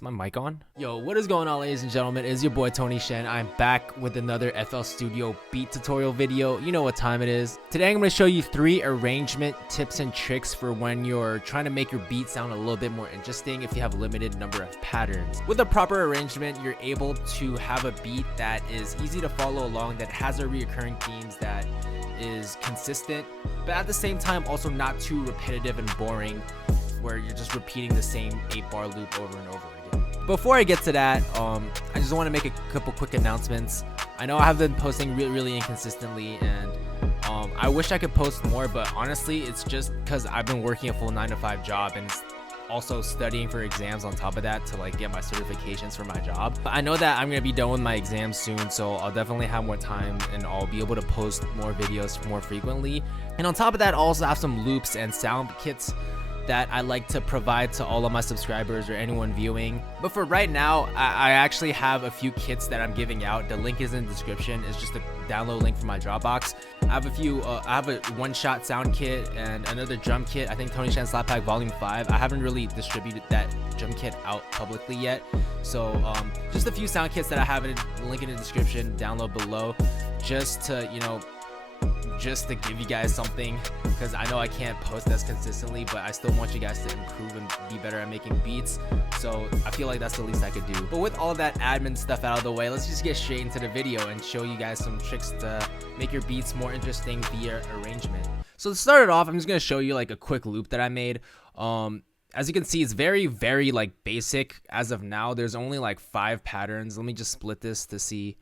Is my mic on? Yo, what is going on, ladies and gentlemen? It's your boy Tony Shen. I'm back with another FL Studio beat tutorial video. You know what time it is. Today I'm going to show you 3 arrangement tips and tricks for when you're trying to make your beat sound a little bit more interesting if you have a limited number of patterns. With a proper arrangement, you're able to have a beat that is easy to follow along, that has a reoccurring themes, that is consistent, but at the same time also not too repetitive and boring, where you're just repeating the same 8-bar loop over and over again. Before I get to that, I just want to make a couple quick announcements. I know I have been posting really inconsistently, and I wish I could post more, but honestly, it's just because I've been working a full 9-to-5 job and also studying for exams on top of that to like get my certifications for my job. But I know that I'm gonna be done with my exams soon, so I'll definitely have more time and I'll be able to post more videos more frequently. And on top of that, I'll also have some loops and sound kits that I like to provide to all of my subscribers or anyone viewing. But for right now, I actually have a few kits that I'm giving out. The link is in the description. It's just a download link from my Dropbox. I have a few, I have a one-shot sound kit and another drum kit. I think Tony Shen Slap Pack Volume 5. I haven't really distributed that drum kit out publicly yet. So just a few sound kits that I have in the link in the description, download below, just to, you know, just to give you guys something, because I know I can't post as consistently, but I still want you guys to improve and be better at making beats. So I feel like that's the least I could do. But with all that admin stuff out of the way, let's just get straight into the video and show you guys some tricks to make your beats more interesting via arrangement. So to start it off, I'm just going to show you like a quick loop that I made. As you can see, it's very like basic as of now. There's only like 5 patterns. Let me just split this to see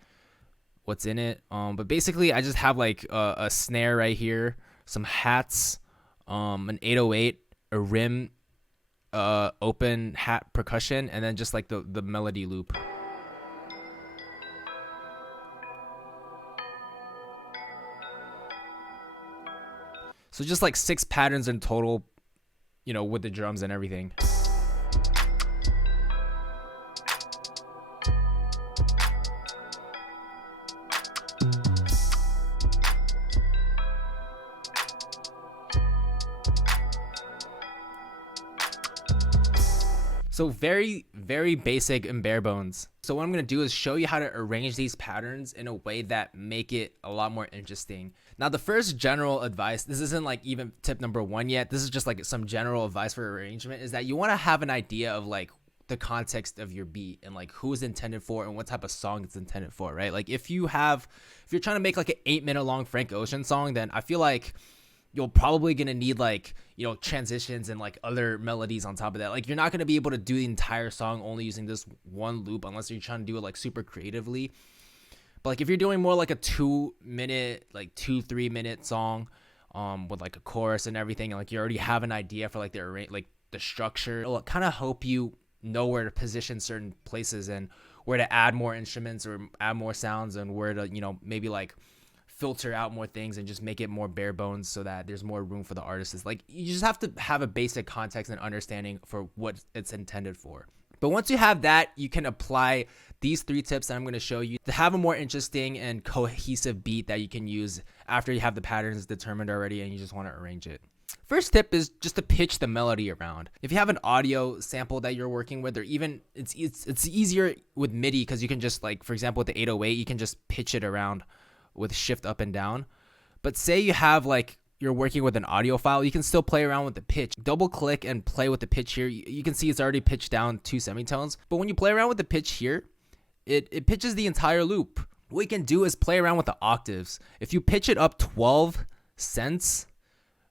what's in it. But basically I just have like a snare right here, some hats, an 808, a rim, open hat percussion, and then just like the melody loop. So just like 6 patterns in total, you know, with the drums and everything. So very basic and bare bones. So what I'm going to do is show you how to arrange these patterns in a way that make it a lot more interesting. Now, the first general advice, this isn't like even tip number 1 yet. This is just like some general advice for arrangement, is that you want to have an idea of like the context of your beat and like who it's intended for and what type of song it's intended for, right? Like if you're trying to make like an 8-minute long Frank Ocean song, then I feel like you're probably going to need like, you know, transitions and like other melodies on top of that. Like you're not going to be able to do the entire song only using this one loop unless you're trying to do it like super creatively. But like if you're doing more like a 2-minute, like 2-3 minute song with like a chorus and everything, and like you already have an idea for like the structure, it'll kind of help you know where to position certain places and where to add more instruments or add more sounds, and where to, you know, maybe like filter out more things and just make it more bare bones so that there's more room for the artists. Like you just have to have a basic context and understanding for what it's intended for. But once you have that, you can apply these 3 tips that I'm going to show you to have a more interesting and cohesive beat that you can use after you have the patterns determined already and you just want to arrange it. First tip is just to pitch the melody around. If you have an audio sample that you're working with, or even it's easier with MIDI, because you can just, like, for example, with the 808, you can just pitch it around with shift up and down. But say you have like you're working with an audio file, you can still play around with the pitch. Double click and play with the pitch here. You can see it's already pitched down 2 semitones. But when you play around with the pitch here, it pitches the entire loop. What you can do is play around with the octaves. If you pitch it up 12 cents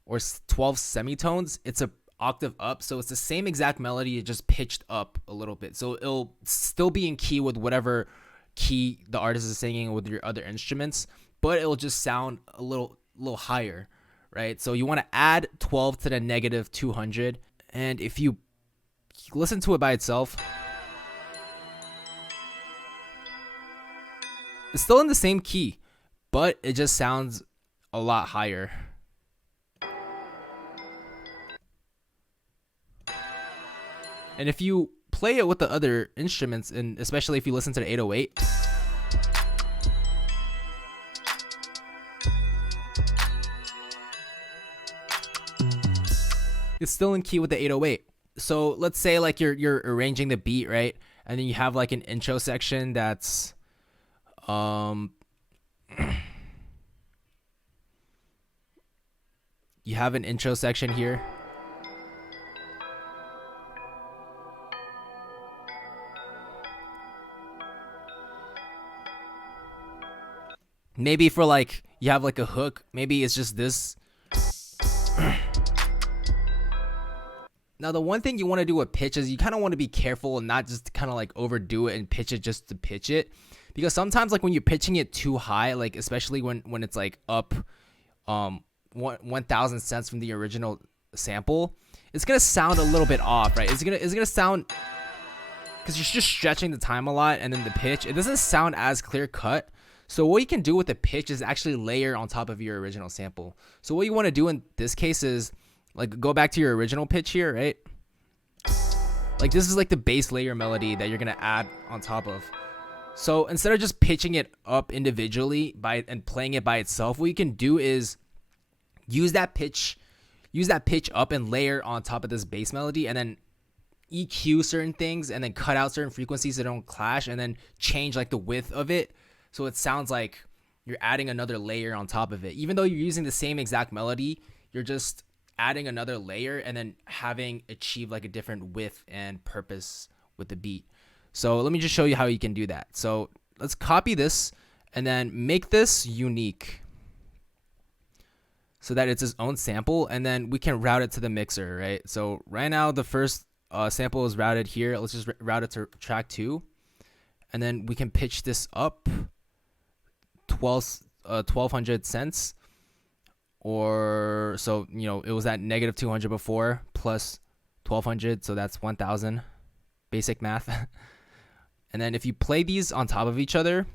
or 12 semitones, it's a octave up. So it's the same exact melody, it just pitched up a little bit. So it'll still be in key with whatever key the artist is singing with your other instruments, but it'll just sound a little higher, right? So you want to add 12 to the negative 200, and if you listen to it by itself, it's still in the same key, but it just sounds a lot higher. And if you play it with the other instruments, and especially if you listen to the 808, it's still in key with the 808. So let's say like you're arranging the beat, right? And then you have like an intro section that's you have an intro section here. Maybe for like you have like a hook, maybe it's just this. Now the one thing you want to do with pitch is you kind of want to be careful and not just kind of like overdo it and pitch it just to pitch it, because sometimes like when you're pitching it too high, like especially when it's like up 1,000 cents from the original sample, it's gonna sound a little bit off, right? It's gonna sound, because you're just stretching the time a lot, and then the pitch, it doesn't sound as clear cut. So what you can do with the pitch is actually layer on top of your original sample. So what you want to do in this case is like go back to your original pitch here, right? Like this is like the base layer melody that you're gonna add on top of. So instead of just pitching it up individually and playing it by itself, what you can do is use that pitch up and layer on top of this bass melody, and then EQ certain things, and then cut out certain frequencies that don't clash, and then change like the width of it, so it sounds like you're adding another layer on top of it. Even though you're using the same exact melody, you're just adding another layer and then having achieved like a different width and purpose with the beat. So let me just show you how you can do that. So let's copy this and then make this unique so that it's its own sample, and then we can route it to the mixer, right? So right now the first sample is routed here. Let's just route it to track 2, and then we can pitch this up 1,200 cents, or so, you know, it was at negative 200 before, plus 1,200, so that's 1,000. Basic math. And then if you play these on top of each other,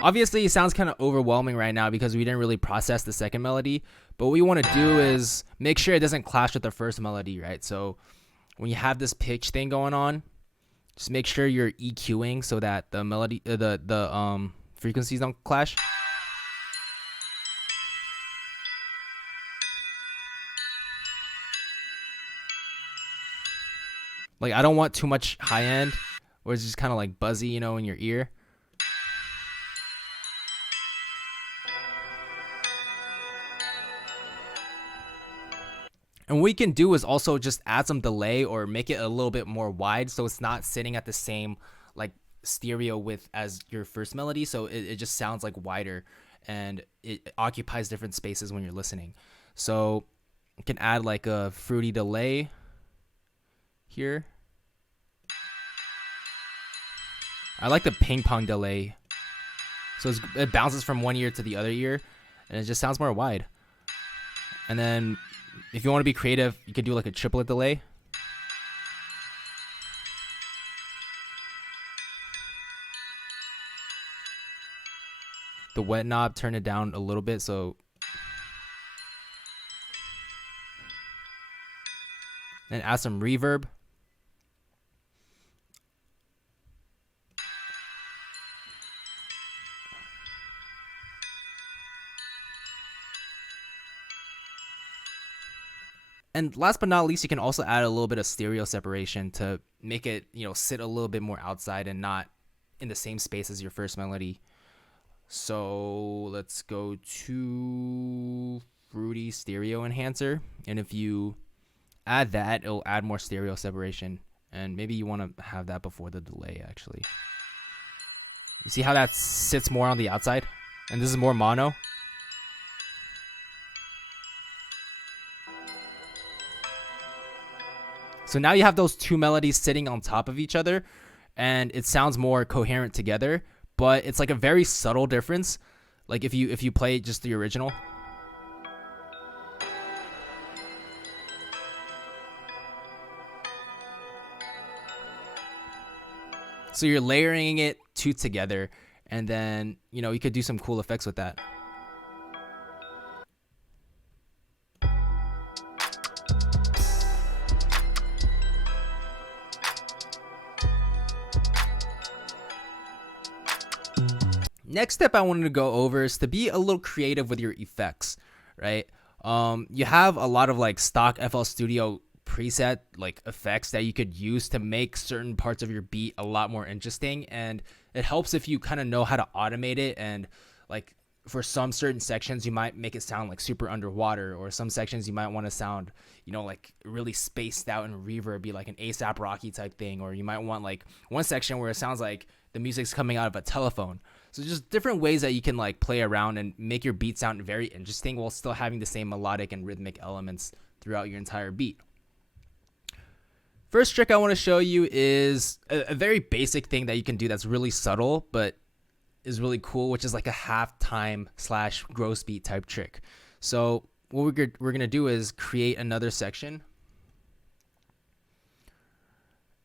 obviously it sounds kind of overwhelming right now because we didn't really process the second melody, but what we want to do is make sure it doesn't clash with the first melody, right? So when you have this pitch thing going on, just make sure you're EQing so that the melody, the frequencies don't clash. Like I don't want too much high end where it's just kind of like buzzy, you know, in your ear. And what you can do is also just add some delay or make it a little bit more wide, so it's not sitting at the same like stereo width as your first melody, so it just sounds like wider and it occupies different spaces when you're listening. So you can add like a fruity delay here. I like the ping pong delay, so it bounces from one ear to the other ear and it just sounds more wide. And then if you want to be creative, you could do like a triplet delay. The wet knob, turn it down a little bit, so and add some reverb. And last but not least, you can also add a little bit of stereo separation to make it, you know, sit a little bit more outside and not in the same space as your first melody. So let's go to Fruity Stereo Enhancer. And if you add that, it'll add more stereo separation. And maybe you want to have that before the delay, actually. You see how that sits more on the outside? And this is more mono. So now you have those two melodies sitting on top of each other, and it sounds more coherent together, but it's like a very subtle difference. Like if you play just the original. So you're layering it two together, and then, you know, you could do some cool effects with that. Next step I wanted to go over is to be a little creative with your effects, right? You have a lot of like stock FL Studio preset like effects that you could use to make certain parts of your beat a lot more interesting, and it helps if you kind of know how to automate it. And like for some certain sections you might make it sound like super underwater, or some sections you might want to sound, you know, like really spaced out and reverb, like an ASAP Rocky type thing, or you might want like one section where it sounds like the music's coming out of a telephone. So just different ways that you can like play around and make your beat sound very interesting while still having the same melodic and rhythmic elements throughout your entire beat. First trick I want to show you is a very basic thing that you can do that's really subtle but is really cool, which is like a halftime / gross beat type trick. So what we're gonna do is create another section,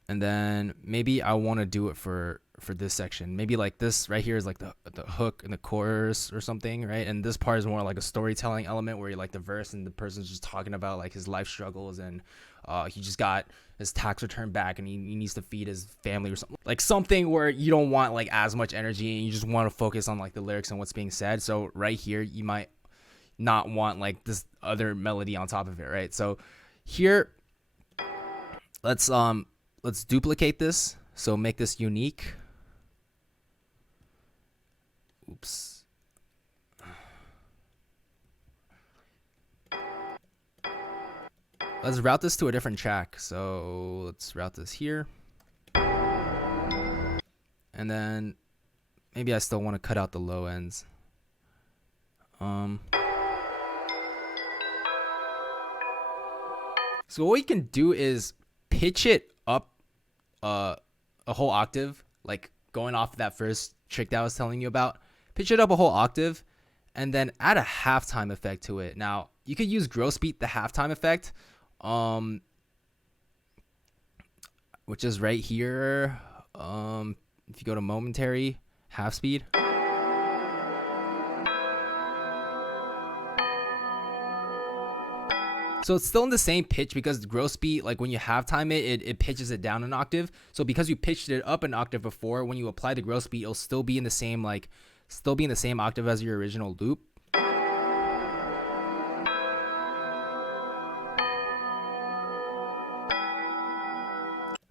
and then maybe I want to do it for this section. Maybe like this right here is like the hook and the chorus or something, right? And this part is more like a storytelling element where you like the verse and the person's just talking about like his life struggles, and he just got his tax return back and he needs to feed his family or something. Like something where you don't want like as much energy and you just want to focus on like the lyrics and what's being said. So right here you might not want like this other melody on top of it, right? So here let's duplicate this. So make this unique. Oops. Let's route this to a different track. So let's route this here. And then maybe I still want to cut out the low ends. So what we can do is pitch it up a whole octave, like going off of that first trick that I was telling you about. Pitch it up a whole octave and then add a halftime effect to it. Now you could use gross beat the halftime effect, which is right here. If you go to momentary half speed, so it's still in the same pitch because the gross beat, like when you halftime it pitches it down an octave. So because you pitched it up an octave before, when you apply the gross beat, it'll still be in the same octave as your original loop.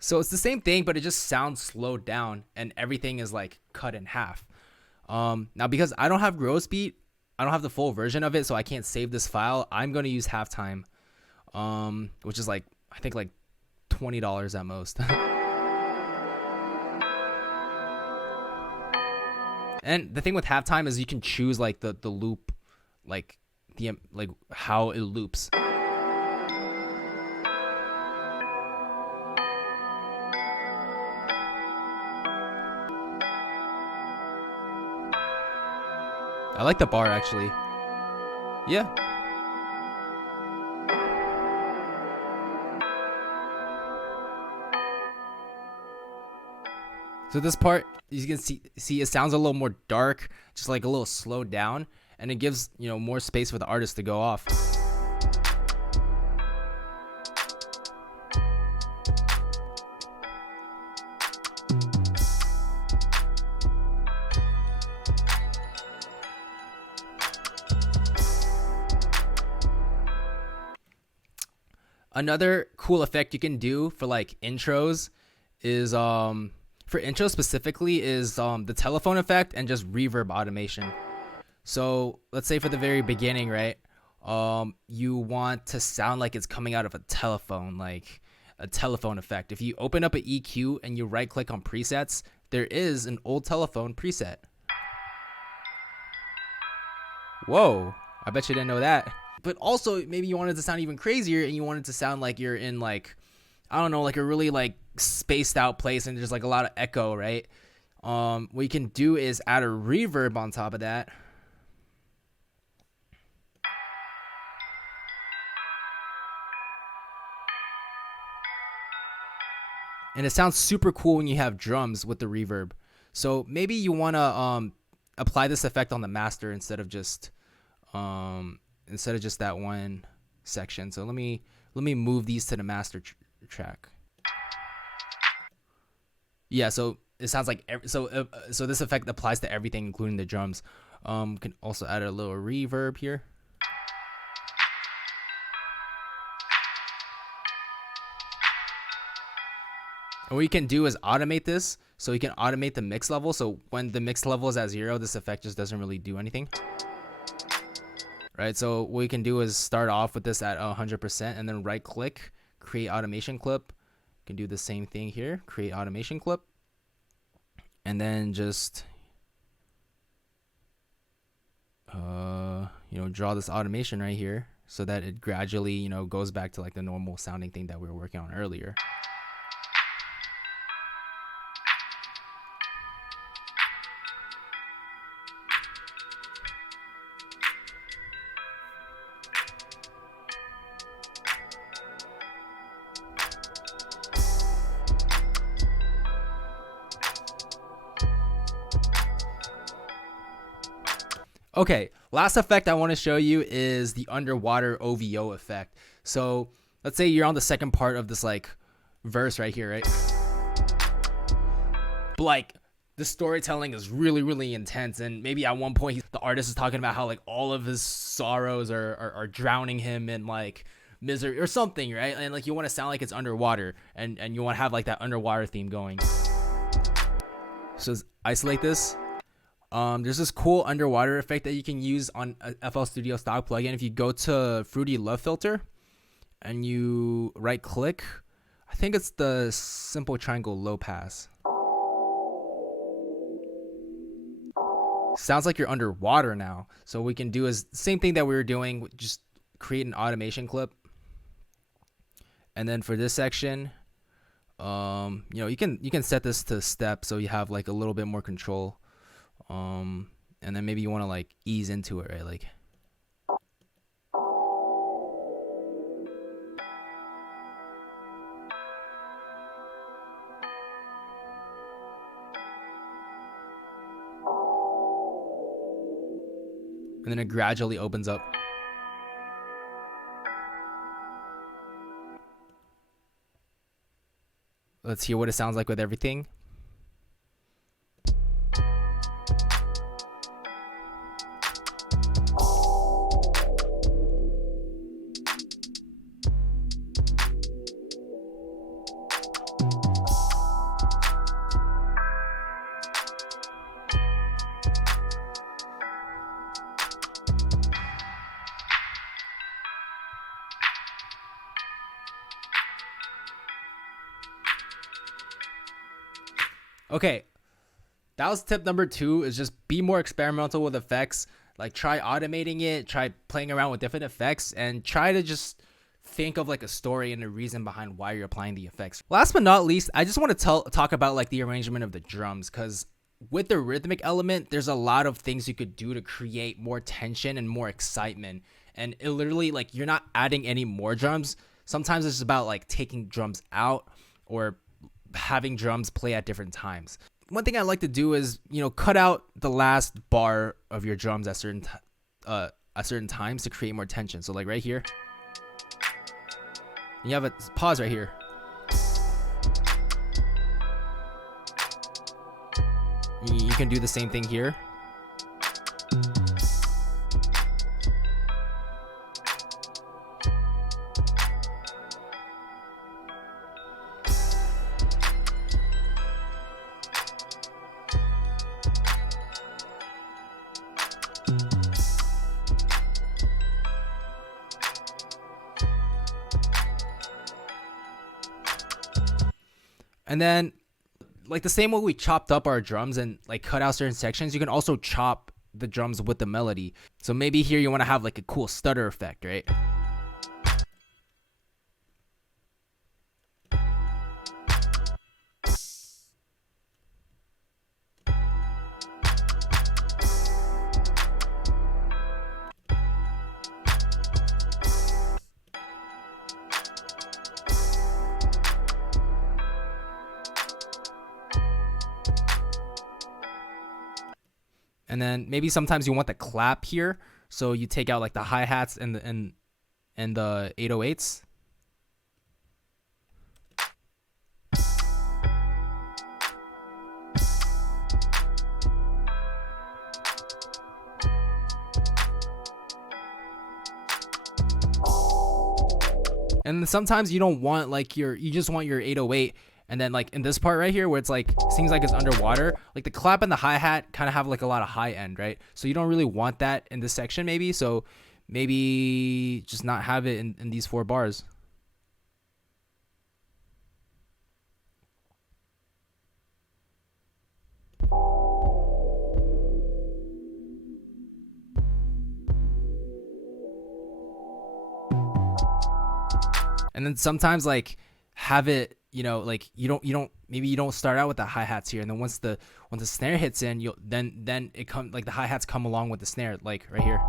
So it's the same thing, but it just sounds slowed down and everything is like cut in half. Now because I don't have gross beat, I don't have the full version of it, so I can't save this file. I'm going to use halftime, which is like, I think like $20 at most. And the thing with halftime is you can choose like the loop, like how it loops. I like the bar actually. Yeah. So this part, you can see it sounds a little more dark, just like a little slowed down, and it gives, you know, more space for the artist to go off. Another cool effect you can do for like intros is for intro specifically is the telephone effect and just reverb automation. So let's say for the very beginning, right? You want to sound like it's coming out of a telephone, like a telephone effect. If you open up an EQ and you right click on presets, there is an old telephone preset. Whoa, I bet you didn't know that. But also maybe you wanted to sound even crazier and you wanted to sound like you're in like, I don't know, like a really like spaced out place and there's like a lot of echo, right? What you can do is add a reverb on top of that. And it sounds super cool when you have drums with the reverb. So maybe you want to apply this effect on the master instead of just that one section. So let me move these to the master track. Yeah, so it sounds like so this effect applies to everything, including the drums. Can also add a little reverb here. And what you can do is automate this. So you can automate the mix level. So when the mix level is at 0, this effect just doesn't really do anything. Right, so what you can do is start off with this at 100% and then right click, create automation clip. You can do the same thing here, create automation clip. And then just, draw this automation right here so that it gradually, goes back to like the normal sounding thing that we were working on earlier. Okay, last effect I want to show you is the underwater OVO effect. So let's say you're on the second part of this like verse right here, right? But like the storytelling is really, really intense, and maybe at one point the artist is talking about how like all of his sorrows are drowning him in like misery or something, right? And like you want to sound like it's underwater, and you want to have like that underwater theme going. So isolate this. There's this cool underwater effect that you can use on a FL Studio stock plugin. If you go to Fruity Love Filter and you right click, I think it's the simple triangle low pass. Sounds like you're underwater now. So what we can do is the same thing that we were doing, just create an automation clip. And then for this section, you can set this to step so you have like a little bit more control. And then maybe you want to like ease into it, right? Like, and then it gradually opens up. Let's hear what it sounds like with everything. Okay, that was tip number 2, is just be more experimental with effects. Like try automating it, try playing around with different effects, and try to just think of like a story and a reason behind why you're applying the effects. Last but not least, I just want to talk about like the arrangement of the drums, because with the rhythmic element, there's a lot of things you could do to create more tension and more excitement. And it literally, like, you're not adding any more drums. Sometimes it's about like taking drums out or having drums play at different times. One thing I like to do is, cut out the last bar of your drums at certain times to create more tension. So like right here, you have a pause right here. You can do the same thing here. And then, like the same way we chopped up our drums and like cut out certain sections, you can also chop the drums with the melody. So maybe here you want to have like a cool stutter effect, right? And then maybe sometimes you want the clap here, so you take out like the hi-hats and the 808s. And sometimes you don't want like you just want your 808 And then like in this part right here where it's like seems like it's underwater, like the clap and the hi-hat kind of have like a lot of high end, right? So you don't really want that in this section maybe. So maybe just not have it in these 4 bars. And then sometimes like have it, you know, like you don't start out with the hi-hats here, and then once the snare hits in, you'll then it comes like the hi-hats come along with the snare, like right here.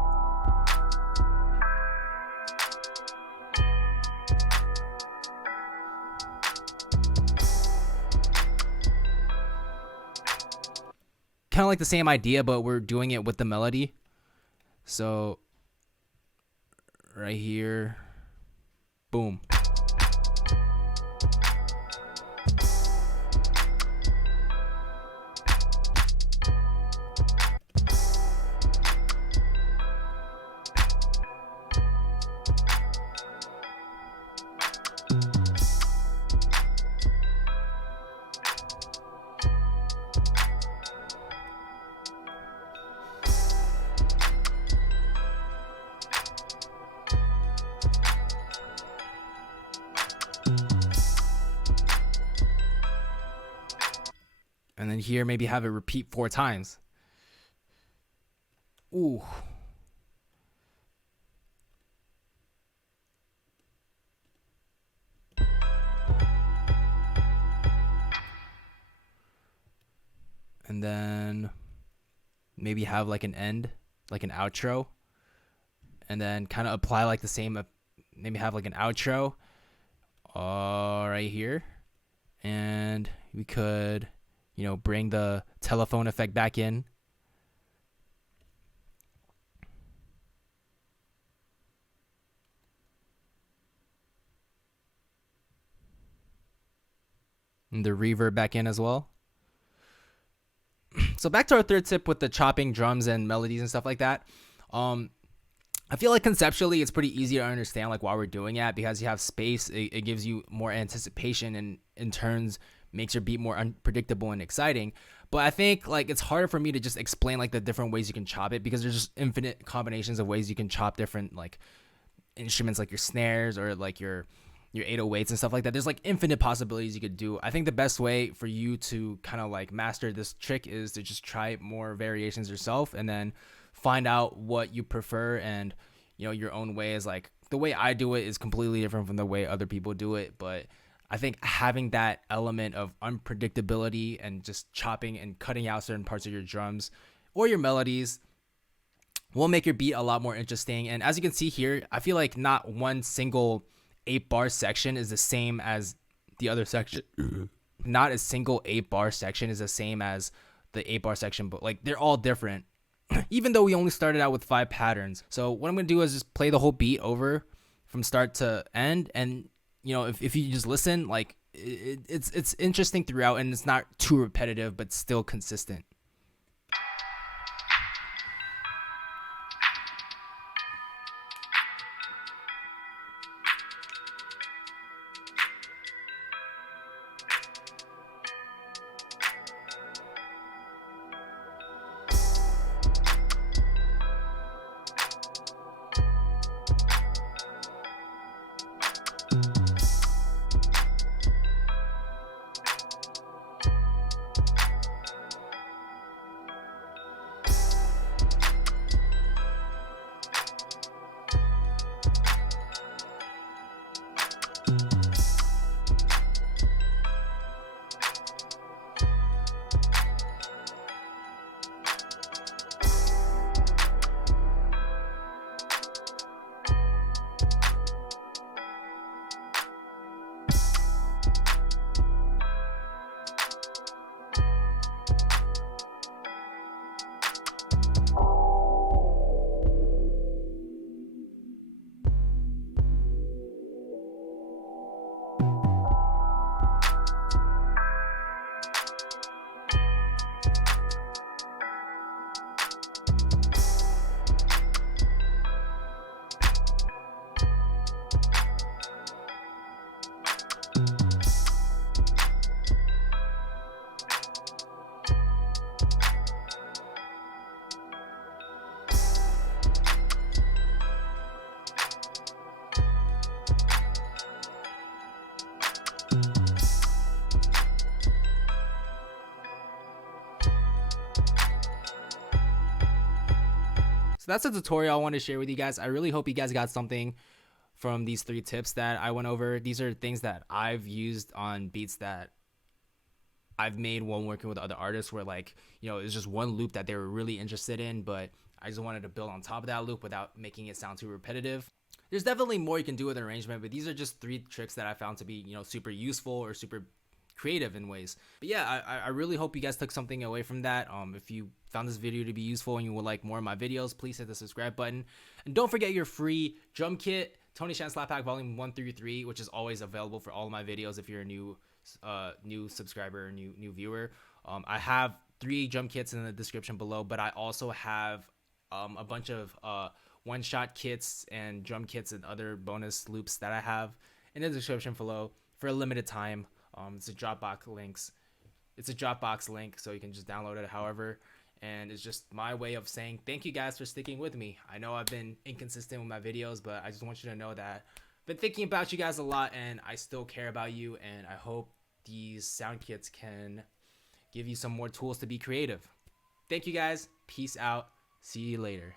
Kind of like the same idea, but we're doing it with the melody. So right here, boom. And then here, maybe have it repeat 4 times. Ooh. And then maybe have like an end, like an outro. And then kind of apply like the same, maybe have like an outro right here. And we could, you know, bring the telephone effect back in. And the reverb back in as well. So back to our third tip with the chopping drums and melodies and stuff like that. I feel like conceptually it's pretty easy to understand like why we're doing it, because you have space. It gives you more anticipation, and in turns makes your beat more unpredictable and exciting. But I think like it's harder for me to just explain like the different ways you can chop it, because there's just infinite combinations of ways you can chop different like instruments, like your snares or like your 808s and stuff like that. There's like infinite possibilities you could do. I think the best way for you to kind of like master this trick is to just try more variations yourself, and then find out what you prefer. And you know, your own way is like, the way I do it is completely different from the way other people do it. But I think having that element of unpredictability and just chopping and cutting out certain parts of your drums or your melodies will make your beat a lot more interesting. And as you can see here, I feel like not one single 8-bar section is the same as the other section. Not a single 8-bar section is the same as the 8-bar section, but like they're all different. Even though we only started out with 5 patterns. So what I'm going to do is just play the whole beat over from start to end. And, you know, if you just listen, like it's interesting throughout, and it's not too repetitive, but still consistent. that's a tutorial I want to share with you guys. I really hope you guys got something from these 3 tips that I went over. These are things that I've used on beats that I've made when working with other artists, where like, you know, it's just one loop that they were really interested in, but I just wanted to build on top of that loop without making it sound too repetitive. There's definitely more you can do with an arrangement, but these are just 3 tricks that I found to be, you know, super useful or super creative in ways. But yeah, I really hope you guys took something away from that. If you found this video to be useful and you would like more of my videos, please hit the subscribe button. And don't forget your free drum kit, Tony Shen Slap Pack Volume 1 through 3, which is always available for all of my videos if you're a new subscriber or new viewer. I have 3 drum kits in the description below, but I also have a bunch of one-shot kits and drum kits and other bonus loops that I have in the description below for a limited time. It's a Dropbox link, so you can just download it however. And it's just my way of saying thank you guys for sticking with me. I know I've been inconsistent with my videos, but I just want you to know that I've been thinking about you guys a lot, and I still care about you, and I hope these sound kits can give you some more tools to be creative. Thank you guys. Peace out. See you later.